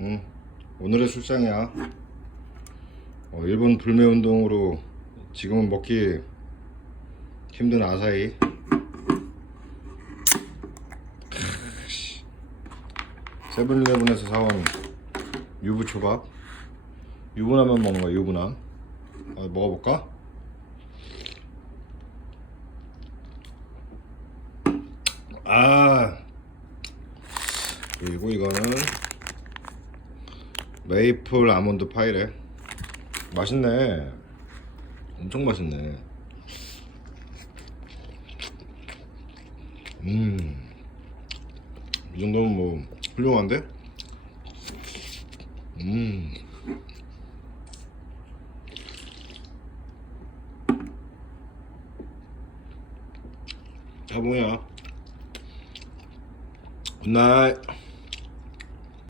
응. 오늘의 술상이야. 어, 일본 불매 운동으로 지금은 먹기 힘든 아사히. 세븐일레븐에서 사온 유부초밥. 유부남만 먹는 거야, 유부남. 아, 먹어볼까? 아. 그리고 이거는 메이플 아몬드 파이래. 맛있네. 엄청 맛있네. 음. 이 정도면 뭐 훌륭한데? 음. 자, 뭐야. 굿나잇.